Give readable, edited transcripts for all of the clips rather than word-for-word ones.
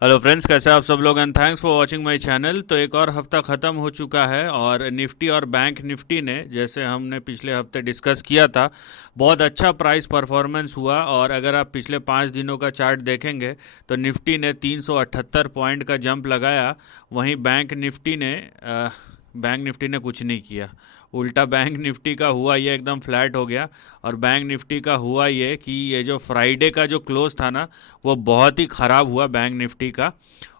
Hello friends, कैसे आप सब लोग and thanks for watching my channel. तो एक और हफ्ता ख़त्म हो चुका है और निफ्टी और बैंक निफ्टी ने, जैसे हमने पिछले हफ्ते डिस्कस किया था, बहुत अच्छा प्राइस परफॉर्मेंस हुआ। और अगर आप पिछले 5 दिनों का चार्ट देखेंगे तो निफ्टी ने 378 पॉइंट का जंप लगाया। वहीं बैंक निफ्टी ने कुछ नहीं किया। उल्टा बैंक निफ्टी का हुआ ये एकदम फ्लैट हो गया। और बैंक निफ्टी का हुआ ये कि ये जो फ्राइडे का जो क्लोज था ना, वो बहुत ही ख़राब हुआ बैंक निफ्टी का।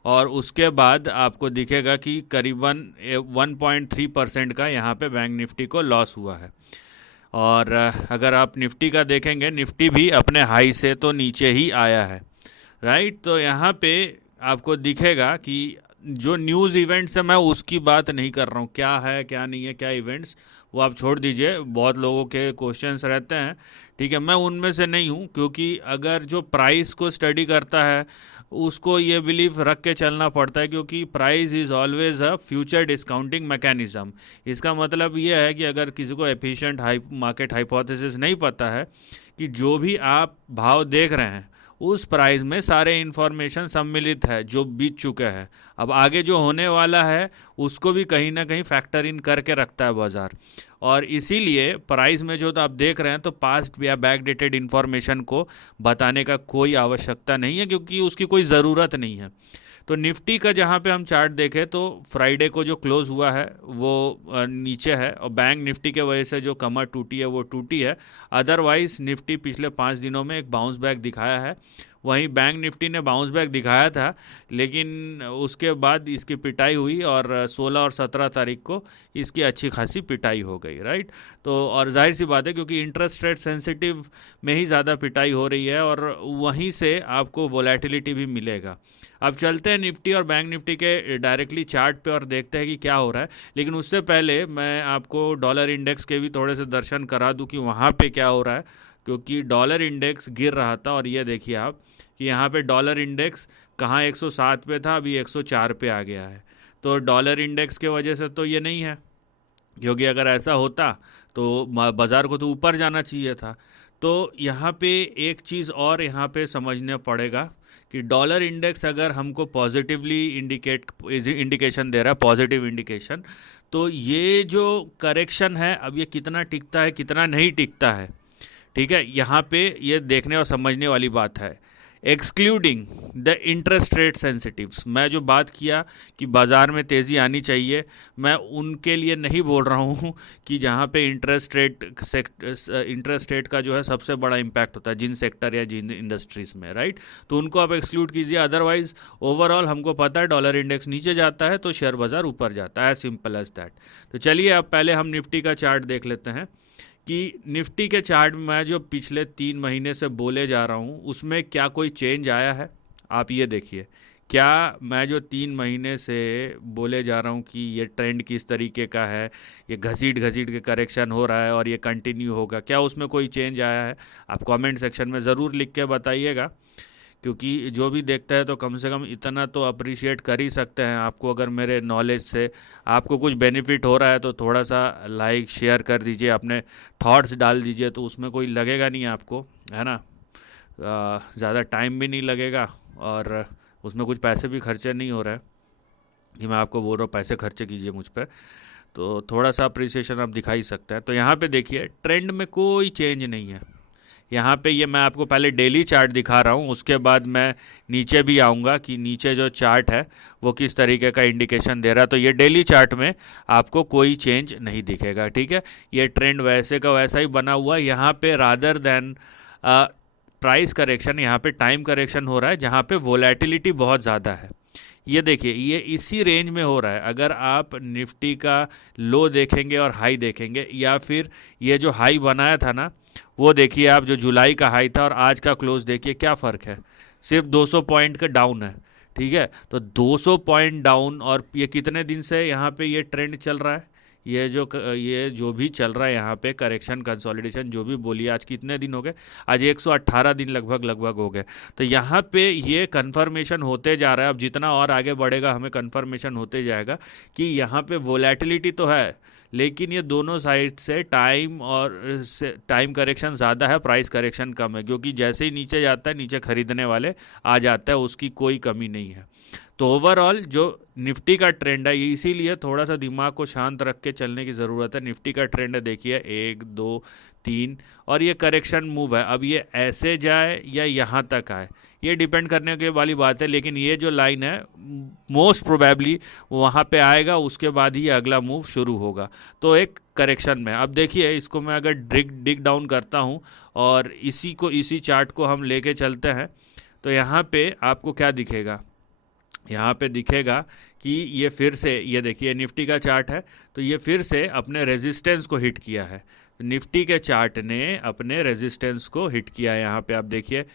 और उसके बाद आपको दिखेगा कि करीबन 1.3% का यहाँ पे बैंक निफ्टी को लॉस हुआ है। और अगर आप निफ्टी का देखेंगे, निफ्टी भी अपने हाई से तो नीचे ही आया है। राइट, तो यहाँ पे आपको दिखेगा कि जो न्यूज़ इवेंट्स है, मैं उसकी बात नहीं कर रहा हूँ, क्या है क्या नहीं है क्या इवेंट्स, वो आप छोड़ दीजिए। बहुत लोगों के क्वेश्चंस रहते हैं, ठीक है, मैं उनमें से नहीं हूँ। क्योंकि अगर जो प्राइस को स्टडी करता है उसको ये बिलीव रख के चलना पड़ता है, क्योंकि price is always a future discounting mechanism. इसका मतलब ये है कि अगर किसी को एफिशिएंट मार्केट हाइपोथेसिस नहीं पता है कि जो भी आप भाव देख रहे हैं उस प्राइस में सारे इन्फॉर्मेशन सम्मिलित है जो बीत चुके हैं, अब आगे जो होने वाला है उसको भी कहीं ना कहीं फैक्टर इन करके रखता है बाजार। और इसीलिए प्राइस में जो तो आप देख रहे हैं, तो पास्ट या बैक डेटेड इन्फॉर्मेशन को बताने का कोई आवश्यकता नहीं है, क्योंकि उसकी कोई ज़रूरत नहीं है। तो निफ्टी का जहाँ पे हम चार्ट देखें तो फ्राइडे को जो क्लोज़ हुआ है वो नीचे है, और बैंक निफ्टी के वजह से जो कमर टूटी है वो टूटी है। अदरवाइज़ निफ्टी पिछले 5 दिनों में एक बाउंस बैक दिखाया है। वहीं बैंक निफ्टी ने बाउंस बैक दिखाया था, लेकिन उसके बाद इसकी पिटाई हुई और 16 और 17 तारीख को इसकी अच्छी खासी पिटाई हो गई। राइट, तो और जाहिर सी बात है, क्योंकि इंटरेस्ट रेट सेंसिटिव में ही ज़्यादा पिटाई हो रही है और वहीं से आपको वोलेटिलिटी भी मिलेगा। अब चलते हैं निफ्टी और बैंक निफ्टी के डायरेक्टली चार्ट पे और देखते हैं कि क्या हो रहा है। लेकिन उससे पहले मैं आपको डॉलर इंडेक्स के भी थोड़े से दर्शन करा दूं कि वहाँ पे क्या हो रहा है। क्योंकि डॉलर इंडेक्स गिर रहा था, और ये देखिए आप कि यहाँ पे डॉलर इंडेक्स कहाँ 107 पे था, अभी 104 पे आ गया है। तो डॉलर इंडेक्स के वजह से तो ये नहीं है, क्योंकि अगर ऐसा होता तो बाज़ार को तो ऊपर जाना चाहिए था। तो यहाँ पे एक चीज़ और यहाँ पे समझना पड़ेगा कि डॉलर इंडेक्स अगर हमको पॉजिटिवली इंडिकेशन दे रहा है, पॉजिटिव इंडिकेशन, तो ये जो करेक्शन है अब ये कितना टिकता है कितना नहीं टिकता है, ठीक है, यहाँ पे ये देखने और समझने वाली बात है। एक्सक्लूडिंग द इंटरेस्ट रेट सेंसिटिव्स, मैं जो बात किया कि बाज़ार में तेज़ी आनी चाहिए, मैं उनके लिए नहीं बोल रहा हूँ कि जहाँ पे इंटरेस्ट रेट का जो है सबसे बड़ा इम्पैक्ट होता है जिन सेक्टर या जिन इंडस्ट्रीज़ में। राइट, तो उनको आप एक्सक्लूड कीजिए। अदरवाइज ओवरऑल हमको पता है डॉलर इंडेक्स नीचे जाता है तो शेयर बाज़ार ऊपर जाता है, एज सिंपल एज दैट। तो चलिए अब पहले हम निफ्टी का चार्ट देख लेते हैं कि निफ्टी के चार्ट में मैं जो पिछले 3 महीने से बोले जा रहा हूँ उसमें क्या कोई चेंज आया है। आप ये देखिए, क्या मैं जो 3 महीने से बोले जा रहा हूँ कि ये ट्रेंड किस तरीके का है, ये घसीट घसीट के करेक्शन हो रहा है और ये कंटिन्यू होगा, क्या उसमें कोई चेंज आया है? आप कमेंट सेक्शन में ज़रूर लिख के बताइएगा, क्योंकि जो भी देखता है तो कम से कम इतना तो अप्रिशिएट कर ही सकते हैं। आपको अगर मेरे नॉलेज से आपको कुछ बेनिफिट हो रहा है तो थोड़ा सा लाइक शेयर कर दीजिए, अपने थॉट्स डाल दीजिए, तो उसमें कोई लगेगा नहीं आपको, है ना। ज़्यादा टाइम भी नहीं लगेगा और उसमें कुछ पैसे भी खर्चे नहीं हो रहे हैं कि मैं आपको बोल रहा हूँ पैसे खर्चे कीजिए मुझ पर। तो थोड़ा सा अप्रिसिएशन आप दिखा ही सकते हैं। तो यहाँ पे देखिए ट्रेंड में कोई चेंज नहीं है। यहाँ पे ये मैं आपको पहले डेली चार्ट दिखा रहा हूँ, उसके बाद मैं नीचे भी आऊँगा कि नीचे जो चार्ट है वो किस तरीके का इंडिकेशन दे रहा है। तो ये डेली चार्ट में आपको कोई चेंज नहीं दिखेगा, ठीक है। ये ट्रेंड वैसे का वैसा ही बना हुआ है। यहाँ पे रादर देन प्राइस करेक्शन, यहाँ पे टाइम करेक्शन हो रहा है जहाँ पे वोलेटिलिटी बहुत ज़्यादा है। ये देखिए ये इसी रेंज में हो रहा है। अगर आप निफ्टी का लो देखेंगे और हाई देखेंगे, या फिर ये जो हाई बनाया था ना वो देखिए आप, जो जुलाई का हाई था और आज का क्लोज देखिए क्या फ़र्क है, सिर्फ 200 पॉइंट का डाउन है, ठीक है। तो 200 पॉइंट डाउन, और ये कितने दिन से यहाँ पे ये ट्रेंड चल रहा है, ये जो भी चल रहा है यहाँ पे करेक्शन कंसोलिडेशन जो भी बोलिए, आज कितने दिन हो गए, आज 118 दिन लगभग हो गए। तो यहाँ पे ये कन्फर्मेशन होते जा रहा है, अब जितना और आगे बढ़ेगा हमें कन्फर्मेशन होते जाएगा कि यहाँ पे वोलेटिलिटी तो है, लेकिन ये दोनों साइड से टाइम करेक्शन ज़्यादा है, प्राइस करेक्शन कम है, क्योंकि जैसे ही नीचे जाता है नीचे खरीदने वाले आ जाता है, उसकी कोई कमी नहीं है। तो ओवरऑल जो निफ्टी का ट्रेंड है, इसीलिए थोड़ा सा दिमाग को शांत रख के चलने की ज़रूरत है। निफ्टी का ट्रेंड है, देखिए 1 2 3, और ये करेक्शन मूव है। अब ये ऐसे जाए या यहाँ तक आए ये डिपेंड करने के वाली बात है, लेकिन ये जो लाइन है मोस्ट प्रोबेबली वहाँ पे आएगा, उसके बाद ही अगला मूव शुरू होगा। तो एक करेक्शन में अब देखिए, इसको मैं अगर डिग डाउन करता हूँ और इसी चार्ट को हम लेके चलते हैं, तो यहाँ पे आपको क्या दिखेगा, यहाँ पे दिखेगा कि ये फिर से, ये देखिए निफ्टी का चार्ट है, तो ये फिर से अपने रेजिस्टेंस को हिट किया है। निफ्टी के चार्ट ने अपने रेजिस्टेंस को हिट किया है। यहाँ पे आप देखिए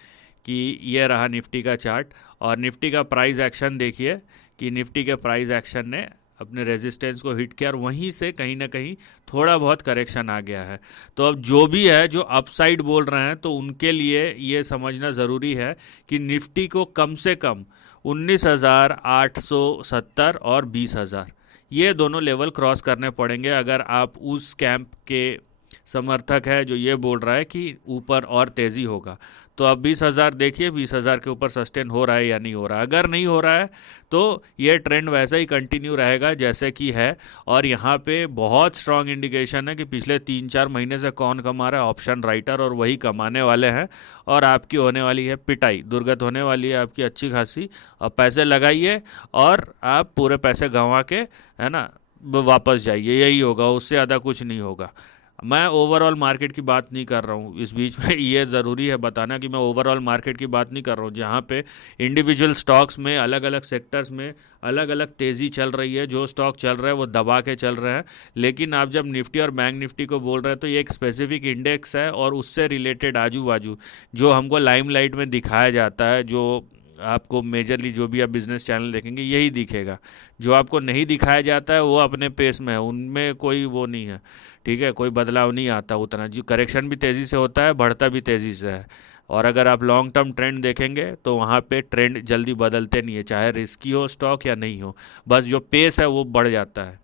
कि ये रहा निफ्टी का चार्ट, और निफ्टी का प्राइस एक्शन देखिए कि निफ्टी के प्राइस एक्शन ने अपने रेजिस्टेंस को हिट किया और वहीं से कहीं ना कहीं थोड़ा बहुत करेक्शन आ गया है। तो अब जो भी है, जो अपसाइड बोल रहे हैं, तो उनके लिए ये समझना ज़रूरी है कि निफ्टी को कम से कम 19,870 और 20,000 ये दोनों लेवल क्रॉस करने पड़ेंगे, अगर आप उस कैंप के समर्थक है जो ये बोल रहा है कि ऊपर और तेज़ी होगा। तो अब 20,000 देखिए, 20,000 के ऊपर सस्टेन हो रहा है या नहीं हो रहा है। अगर नहीं हो रहा है तो ये ट्रेंड वैसा ही कंटिन्यू रहेगा जैसे कि है। और यहाँ पे बहुत स्ट्रांग इंडिकेशन है कि पिछले 3-4 महीने से कौन कमा रहा है, ऑप्शन राइटर, और वही कमाने वाले हैं। और आपकी होने वाली है पिटाई, दुर्गत होने वाली है आपकी अच्छी खासी। अब पैसे लगाइए और आप पूरे पैसे गंवा के, है ना, वापस जाइए, यही होगा, उससे ज़्यादा कुछ नहीं होगा। मैं ओवरऑल मार्केट की बात नहीं कर रहा हूँ इस बीच में, ये ज़रूरी है बताना कि मैं ओवरऑल मार्केट की बात नहीं कर रहा हूँ, जहाँ पे इंडिविजुअल स्टॉक्स में अलग अलग सेक्टर्स में अलग अलग तेज़ी चल रही है, जो स्टॉक चल रहे हैं वो दबा के चल रहे हैं। लेकिन आप जब निफ्टी और बैंक निफ्टी को बोल रहे हैं तो ये एक स्पेसिफिक इंडेक्स है, और उससे रिलेटेड आजू बाजू जो हमको लाइमलाइट में दिखाया जाता है, जो आपको मेजरली जो भी आप बिज़नेस चैनल देखेंगे यही दिखेगा। जो आपको नहीं दिखाया जाता है वो अपने पेस में है, उनमें कोई वो नहीं है, ठीक है, कोई बदलाव नहीं आता उतना। जो करेक्शन भी तेज़ी से होता है, बढ़ता भी तेज़ी से है। और अगर आप लॉन्ग टर्म ट्रेंड देखेंगे तो वहाँ पे ट्रेंड जल्दी बदलते नहीं है, चाहे रिस्की हो स्टॉक या नहीं हो, बस जो पेस है वो बढ़ जाता है।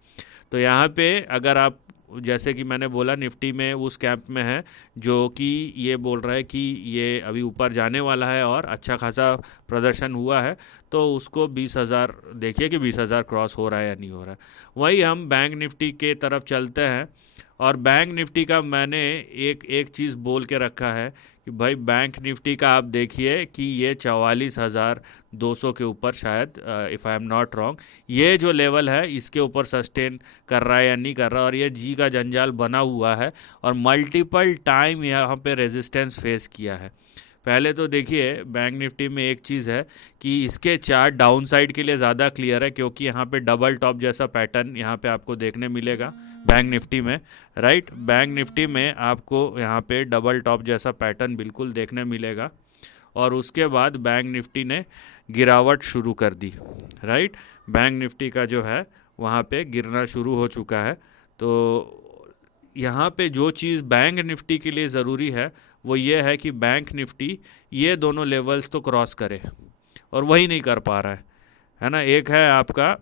तो यहाँ पे अगर आप, जैसे कि मैंने बोला, निफ्टी में उस कैंप में है जो कि ये बोल रहा है कि ये अभी ऊपर जाने वाला है और अच्छा खासा प्रदर्शन हुआ है, तो उसको 20,000 देखिए कि 20,000 क्रॉस हो रहा है या नहीं हो रहा है। वही हम बैंक निफ्टी के तरफ चलते हैं, और बैंक निफ्टी का मैंने एक एक चीज़ बोल के रखा है कि भाई बैंक निफ्टी का आप देखिए कि ये 44,200 के ऊपर, शायद if I am not wrong, ये जो लेवल है इसके ऊपर सस्टेन कर रहा है या नहीं कर रहा, और ये जी का जंजाल बना हुआ है और मल्टीपल टाइम यहाँ पे रेजिस्टेंस फेस किया है। पहले तो देखिए बैंक निफ्टी में एक चीज़ है कि इसके चार्ट डाउन साइड के लिए ज़्यादा क्लियर है, क्योंकि यहाँ पे डबल टॉप जैसा पैटर्न यहाँ पे आपको देखने मिलेगा बैंक निफ्टी में, राइट। बैंक निफ्टी में आपको यहाँ पे डबल टॉप जैसा पैटर्न बिल्कुल देखने मिलेगा, और उसके बाद बैंक निफ्टी ने गिरावट शुरू कर दी, राइट। बैंक निफ्टी का जो है वहाँ पे गिरना शुरू हो चुका है। तो यहाँ पे जो चीज़ बैंक निफ्टी के लिए ज़रूरी है वो ये है कि बैंक निफ्टी ये दोनों लेवल्स तो क्रॉस करे, और वही नहीं कर पा रहा है ना। एक है आपका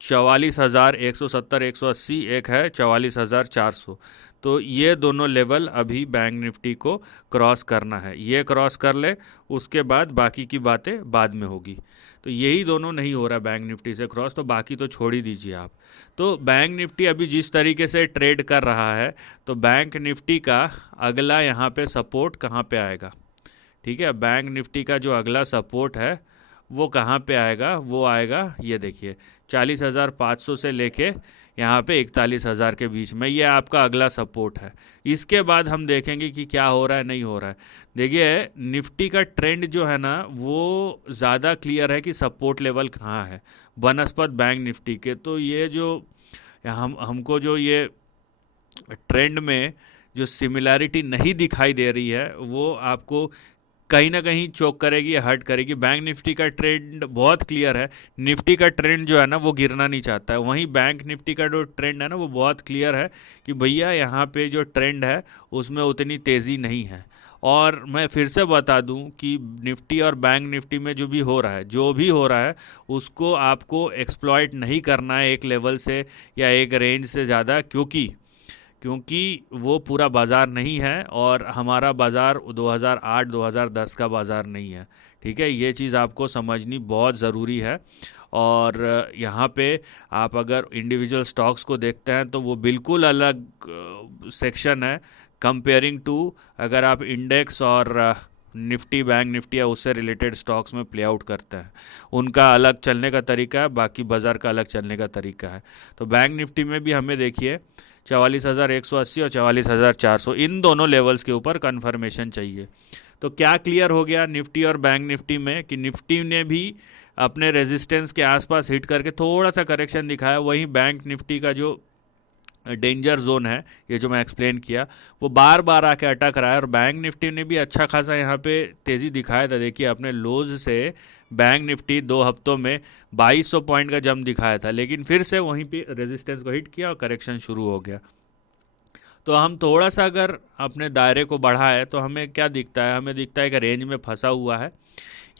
44,170 180, एक है 44,400। तो ये दोनों लेवल अभी बैंक निफ्टी को क्रॉस करना है, ये क्रॉस कर ले, उसके बाद बाकी की बातें बाद में होगी। तो यही दोनों नहीं हो रहा बैंक निफ्टी से क्रॉस, तो बाकी तो छोड़ ही दीजिए आप। तो बैंक निफ्टी अभी जिस तरीके से ट्रेड कर रहा है, तो बैंक निफ्टी का अगला यहाँ पे सपोर्ट कहाँ पे आएगा, ठीक है। बैंक निफ्टी का जो अगला सपोर्ट है वो कहाँ पे आएगा, वो आएगा, ये देखिए 40,500 से लेके यहाँ पे 41,000 के बीच में, ये आपका अगला सपोर्ट है। इसके बाद हम देखेंगे कि क्या हो रहा है नहीं हो रहा है। देखिए निफ्टी का ट्रेंड जो है ना वो ज़्यादा क्लियर है कि सपोर्ट लेवल कहाँ है बनस्पत बैंक निफ्टी के। तो ये जो हमको जो ये ट्रेंड में जो सिमिलैरिटी नहीं दिखाई दे रही है वो आपको कहीं ना कहीं चोक करेगी या हर्ट करेगी। बैंक निफ्टी का ट्रेंड बहुत क्लियर है, निफ्टी का ट्रेंड जो है ना वो गिरना नहीं चाहता है, वहीं बैंक निफ्टी का जो ट्रेंड है ना वो बहुत क्लियर है कि भैया यहाँ पे जो ट्रेंड है उसमें उतनी तेज़ी नहीं है। और मैं फिर से बता दूं कि निफ्टी और बैंक निफ्टी में जो भी हो रहा है, जो भी हो रहा है, उसको आपको एक्सप्लॉइट नहीं करना है एक लेवल से या एक रेंज से ज़्यादा, क्योंकि वो पूरा बाज़ार नहीं है और हमारा बाज़ार 2008-2010 का बाज़ार नहीं है। ठीक है, ये चीज़ आपको समझनी बहुत ज़रूरी है। और यहाँ पे आप अगर इंडिविजुअल स्टॉक्स को देखते हैं तो वो बिल्कुल अलग सेक्शन है कंपेयरिंग टू अगर आप इंडेक्स और निफ्टी, बैंक निफ्टी या उससे रिलेटेड स्टॉक्स में प्ले आउट करते हैं। उनका अलग चलने का तरीका है, बाकी बाज़ार का अलग चलने का तरीका है। तो बैंक निफ्टी में भी हमें देखिए 44,180 और 44,400 इन दोनों लेवल्स के ऊपर कन्फर्मेशन चाहिए। तो क्या क्लियर हो गया निफ्टी और बैंक निफ्टी में कि निफ्टी ने भी अपने रेजिस्टेंस के आसपास हिट करके थोड़ा सा करेक्शन दिखाया, वहीं बैंक निफ्टी का जो डेंजर जोन है, ये जो मैं एक्सप्लेन किया, वो बार बार आके अटक रहा है। और बैंक निफ्टी ने भी अच्छा खासा यहाँ पे तेज़ी दिखाया था। देखिए अपने लोज से बैंक निफ्टी 2 हफ्तों में 2200 पॉइंट का जंप दिखाया था, लेकिन फिर से वहीं पे रेजिस्टेंस को हिट किया और करेक्शन शुरू हो गया। तो हम थोड़ा सा अगर अपने दायरे को बढ़ाए तो हमें क्या दिखता है, हमें दिखता है कि रेंज में फंसा हुआ है।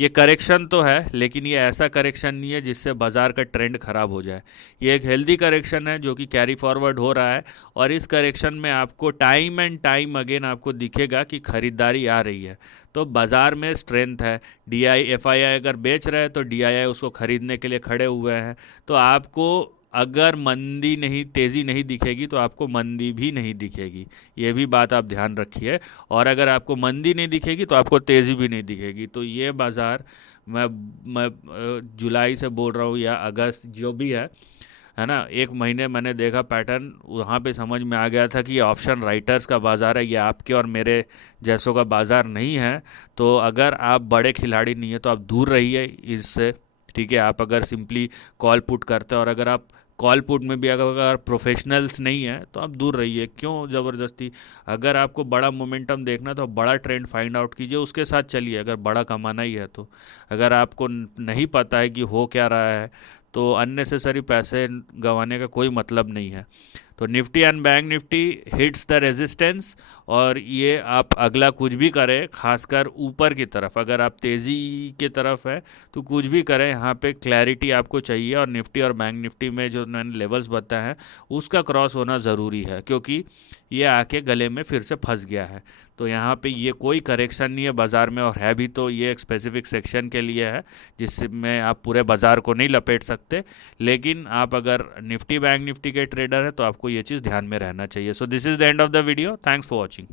ये करेक्शन तो है, लेकिन ये ऐसा करेक्शन नहीं है जिससे बाज़ार का ट्रेंड ख़राब हो जाए। ये एक हेल्दी करेक्शन है जो कि कैरी फॉरवर्ड हो रहा है, और इस करेक्शन में आपको टाइम एंड टाइम अगेन आपको दिखेगा कि ख़रीदारी आ रही है। तो बाज़ार में स्ट्रेंथ है, FII अगर बेच रहे हैं तो DII उसको ख़रीदने के लिए खड़े हुए हैं। तो आपको अगर मंदी नहीं, तेज़ी नहीं दिखेगी तो आपको मंदी भी नहीं दिखेगी, ये भी बात आप ध्यान रखिए। और अगर आपको मंदी नहीं दिखेगी तो आपको तेज़ी भी नहीं दिखेगी। तो ये बाज़ार मैं जुलाई से बोल रहा हूँ या अगस्त जो भी है ना, 1 महीने मैंने देखा पैटर्न, वहाँ पे समझ में आ गया था कि ये ऑप्शन राइटर्स का बाज़ार है, ये आपके और मेरे जैसों का बाज़ार नहीं है। तो अगर आप बड़े खिलाड़ी नहीं है तो आप दूर रहिए इससे। ठीक है, आप अगर सिंपली कॉल पुट करते हैं और अगर आप कॉल पुट में भी अगर प्रोफेशनल्स नहीं है तो आप दूर रहिए, क्यों ज़बरदस्ती। अगर आपको बड़ा मोमेंटम देखना तो बड़ा ट्रेंड फाइंड आउट कीजिए, उसके साथ चलिए अगर बड़ा कमाना ही है तो। अगर आपको नहीं पता है कि हो क्या रहा है तो अननेसेसरी पैसे गंवाने का कोई मतलब नहीं है। तो Nifty and bank Nifty hits the resistance, और ये आप अगला कुछ भी करें, खासकर ऊपर की तरफ अगर आप तेज़ी की तरफ है तो कुछ भी करें, यहाँ पे क्लैरिटी आपको चाहिए। और निफ्टी और बैंक निफ्टी में जो मैंने लेवल्स बताए हैं उसका क्रॉस होना ज़रूरी है, क्योंकि ये आके गले में फिर से फंस गया है। तो यहाँ पे ये कोई करेक्शन नहीं है बाज़ार में, और है भी तो ये एक स्पेसिफिक सेक्शन के लिए है जिसमें आप पूरे बाज़ार को नहीं लपेट सकते। लेकिन आप अगर निफ्टी बैंक निफ्टी के ट्रेडर है तो आपको ये चीज़ ध्यान में रहना चाहिए। So this is the end of the video, thanks for watching.